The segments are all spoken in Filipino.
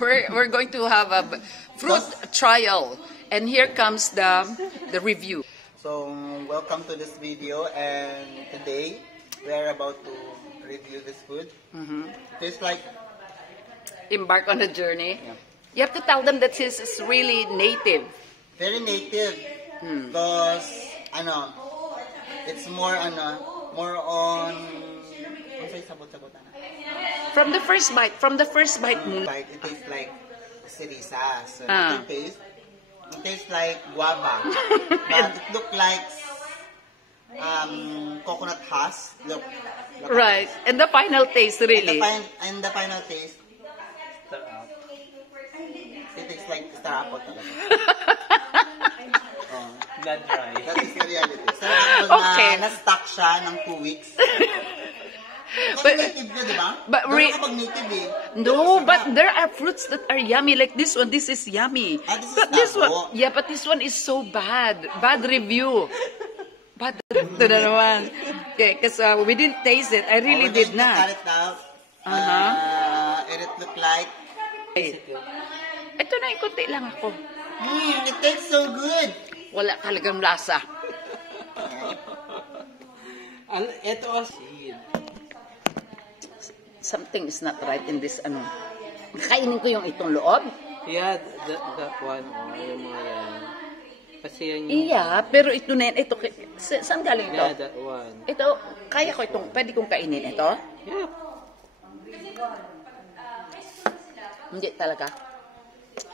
we're going to have a fruit trial, and here comes the review. So welcome to this video, and today we are about to review this food. Tastes like Embark on a journey. Yeah. You have to tell them that this is really native. very native because it's more on From the first bite mo. bite, it tastes like sirisa. So it tastes like guava. But it looks like coconut husk. Look Right. And the final taste, really. And the final taste, it tastes like star apple talaga. Blood dry. That is the reality. Star apple Okay. na na-stuck siya ng 2 weeks. But- native ka, di ba? but Ganun kapag native eh. No, but there are fruits that are yummy. Like this one, this is yummy. But this one, but this one is so bad. Bad review. Bad review na naman. Okay, because we didn't taste it. I really We're did going to not. cut it out. It look like Ito na, kunti lang ako. it tastes so good. Wala talagang lasa. Ito seed. Something is not right in this, Kainin ko yung itong loob. Yeah, that one. Yung mga yan. Kasi yan yung... Iya, pero ito na yan. Ito, saan galing ito? Yeah, that one. Ito, kaya ko itong, pwede kong kainin ito? Yeah. Hindi talaga.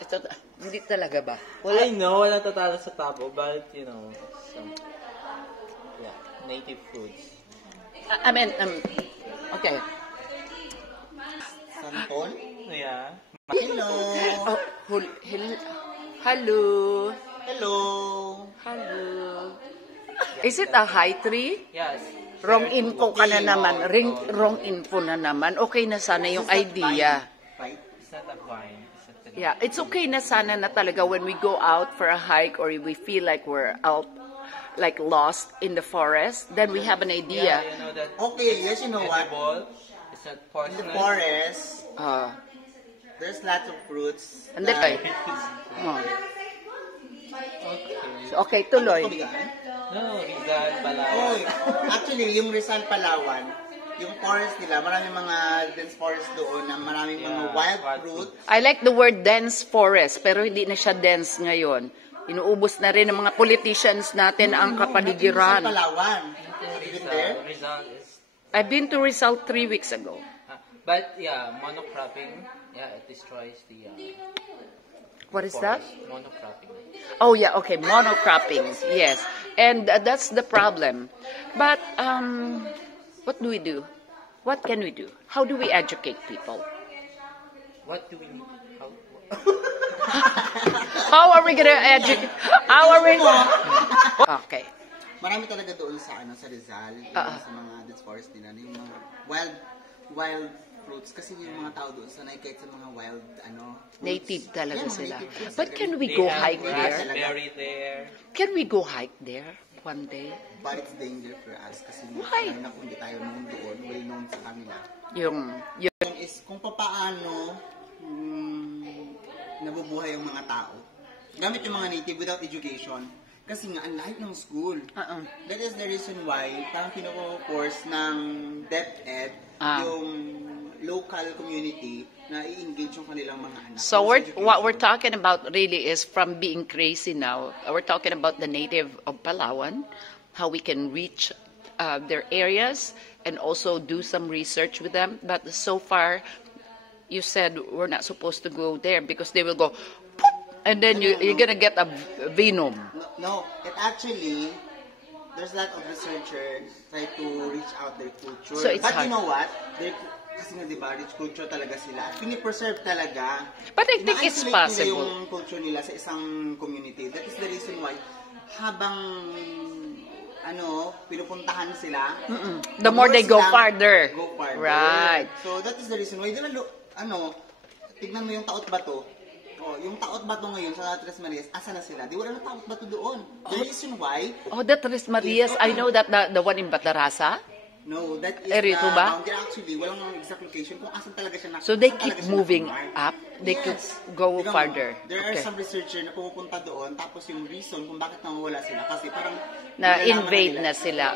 Ito, hindi talaga ba? I know, wala tatalo sa tabo, but, some... Yeah, native foods. I mean, okay. Santol. Yeah. Hello. Oh, hello. Hello. Hello. Is it a high tree? Yes. Wrong info ka na naman. Wrong info na naman. Okay na sana yung idea. Right? It's not a vine. It's not a... Yeah, it's okay na sana na talaga when we go out for a hike or we feel like we're out, like lost in the forest, then we have an idea. Yeah, you know that Okay, yes, you know what? edible. It's not In poisonous. the forest, there's lots of fruits. And then, okay, tuloy. No, Rizal, Palawan. Oy, actually, yung Rizal, Palawan, yung forest nila, maraming mga dense forest doon na maraming mga wild fruit. I like the word dense forest, pero hindi na siya dense ngayon. Inuubos na rin ng mga politicians natin ang Rizal, kapaligiran. Palawan. Have you been there? Rizal is... I've been to Rizal 3 weeks ago. But yeah, monocropping, yeah, it destroys the What is that? forest. Monocropping. Oh yeah, okay, monocropping, yes. And that's the problem. But what do we do? What can we do? How do we educate people? What do we need? How are we gonna educate? How are we? Okay. Marami talaga doon sa Rizal, sa mga dense forest nila, yung mga wild fruits kasi yung mga tao doon sanay kahit sa mga wild fruits. Native talaga Yeah, sila. native fruits But talaga. can we They go have hike there? raspberry there. Can we go hike there one day? But it's danger for us kasi Why? na kung hindi tayo known doon, well known sa kanila. Yung Is kung paano nabubuhay yung mga tao. Gamit yung mga native without education. Kasi nga, ang lahat ng school. That is the reason why parang pinako-course ng DepEd yung local community na i-engage yung kanilang mga anak. So what we're talking about really is from being crazy now. We're talking about the native of Palawan, how we can reach their areas and also do some research with them. But so far, you said we're not supposed to go there because they will go, "Poop," and then you're gonna get a venom. No, it actually, there's a lot of researchers try to reach out their culture. So it's But hard. you know what? Kasi nga diba, rich culture talaga sila. At pinipreserve talaga. But I think it's Na-isolate possible. nila yung culture nila sa isang community. That is the reason why, habang, pinupuntahan sila, The more they go farther. Go farther. Right. So, that is the reason why, tignan mo yung taot bato. Yung taot bato ngayon sa Tres Marias, asa na sila? Di wala na taot bato doon. The reason why, Oh, that Tres Marias, I know that the one in Batarasa. no, that is Rito ba? boundary actually, walang exact location kung asan talaga siya So they saan keep talaga siya moving nakamark. up. they could go Tignan mo, farther. There are some researcher na pupunta doon, tapos yung reason kung bakit nawawala sila, kasi parang na-invade na sila.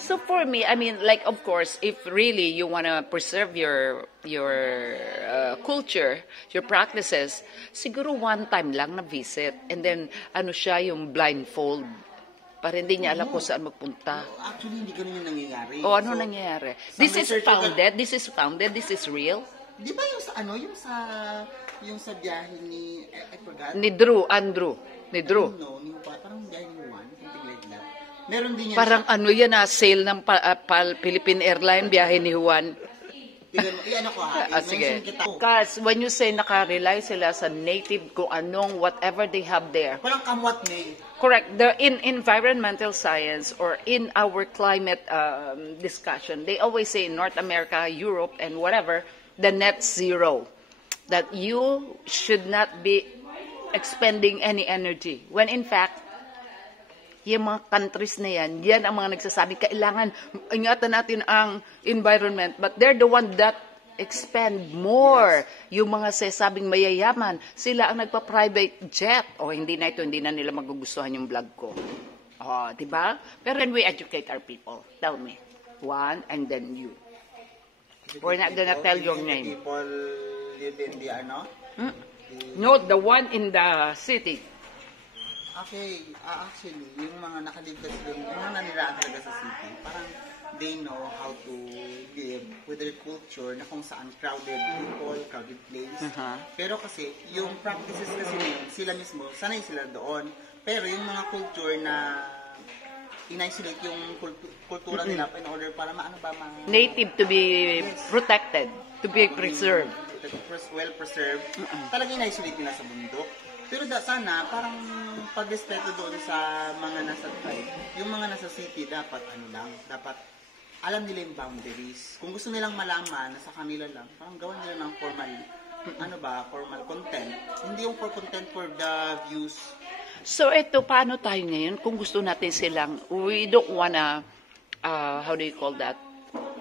So for me, I mean, like, of course, if really you want to preserve your culture, your practices, siguro one time lang na visit. And then, ano siya, yung blindfold. Para hindi niya alam kung saan magpunta. Actually, hindi ganun yung nangyayari. Ano nangyayari? This is founded, this is real. Di ba yung sa yung sa biyahe ni, I forgot. Ni Andrew. No, parang biyahe ni Juan, something like that. Meron din yan. Parang yan sale ng Philippine Airlines, biyahe ni Juan. Iyan ako ha. Sige. Because when you say naka-rely sila sa native, kung anong, whatever they have there. Walang kamwat na Correct. In environmental science or in our climate discussion, they always say in North America, Europe, and whatever, the net zero. That you should not be expending any energy. When in fact, yung mga countries na yan ang mga nagsasabi, kailangan ingatan natin ang environment. But they're the one that expend more. Yes. Yung mga sasabing mayayaman, sila ang nagpa-private jet. Hindi na nila magugustuhan yung vlog ko. Diba? Pero when we educate our people, tell me. One, and then you. We're not gonna tell your name. People live in the No, the one in the city. Okay, actually, yung mga nakalive yung mga naniraan talaga sa city, parang they know how to live with their culture na kung saan crowded people, crowded place. Pero kasi, yung practices kasi ngayon, sila mismo, sanay sila doon. Pero yung mga culture na in-isolate yung kultura nila in order para native to be protected, to be preserved. Well preserved. Talagang in-isolate nila sa bundok. Pero sana, parang pagrespeto doon sa mga nasa tribe, yung mga nasa city, dapat dapat alam nila yung boundaries. Kung gusto nilang malaman, nasa kanila lang, parang gawan nila ng formal content. Hindi yung for content for the views. So ito, paano tayo ngayon kung gusto natin silang, we don't wanna, how do you call that?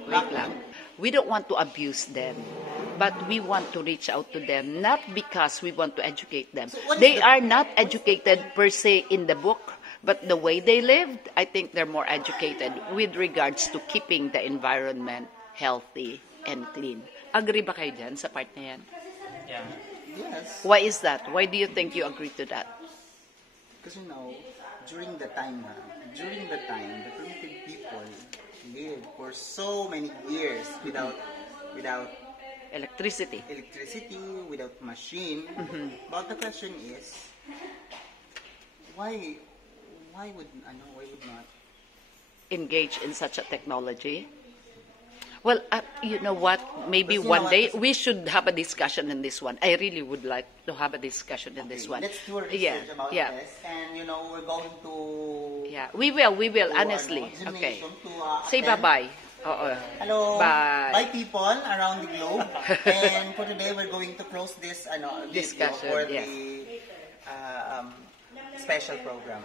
Wait lang. We don't want to abuse them, but we want to reach out to them, not because we want to educate them. They are not educated per se in the book, but the way they lived, I think they're more educated with regards to keeping the environment healthy and clean. Agree ba kayo dyan sa part na yan? Yeah. Yes. Why is that? Why do you think you agree to that? Because during the time, the primitive people lived for so many years without electricity, without machine. But the question is, why would not engage in such a technology? Well, you know what? Maybe one day we should have a discussion in this one. I really would like to have a discussion in this one. Let's do a research about this, and we're going to. Yeah, we will. Honestly, okay. Say bye-bye. Hello. Bye. Bye, people around the globe. And for today, we're going to close this discussion for the special program.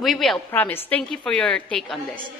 We will, promise. Thank you for your take on this.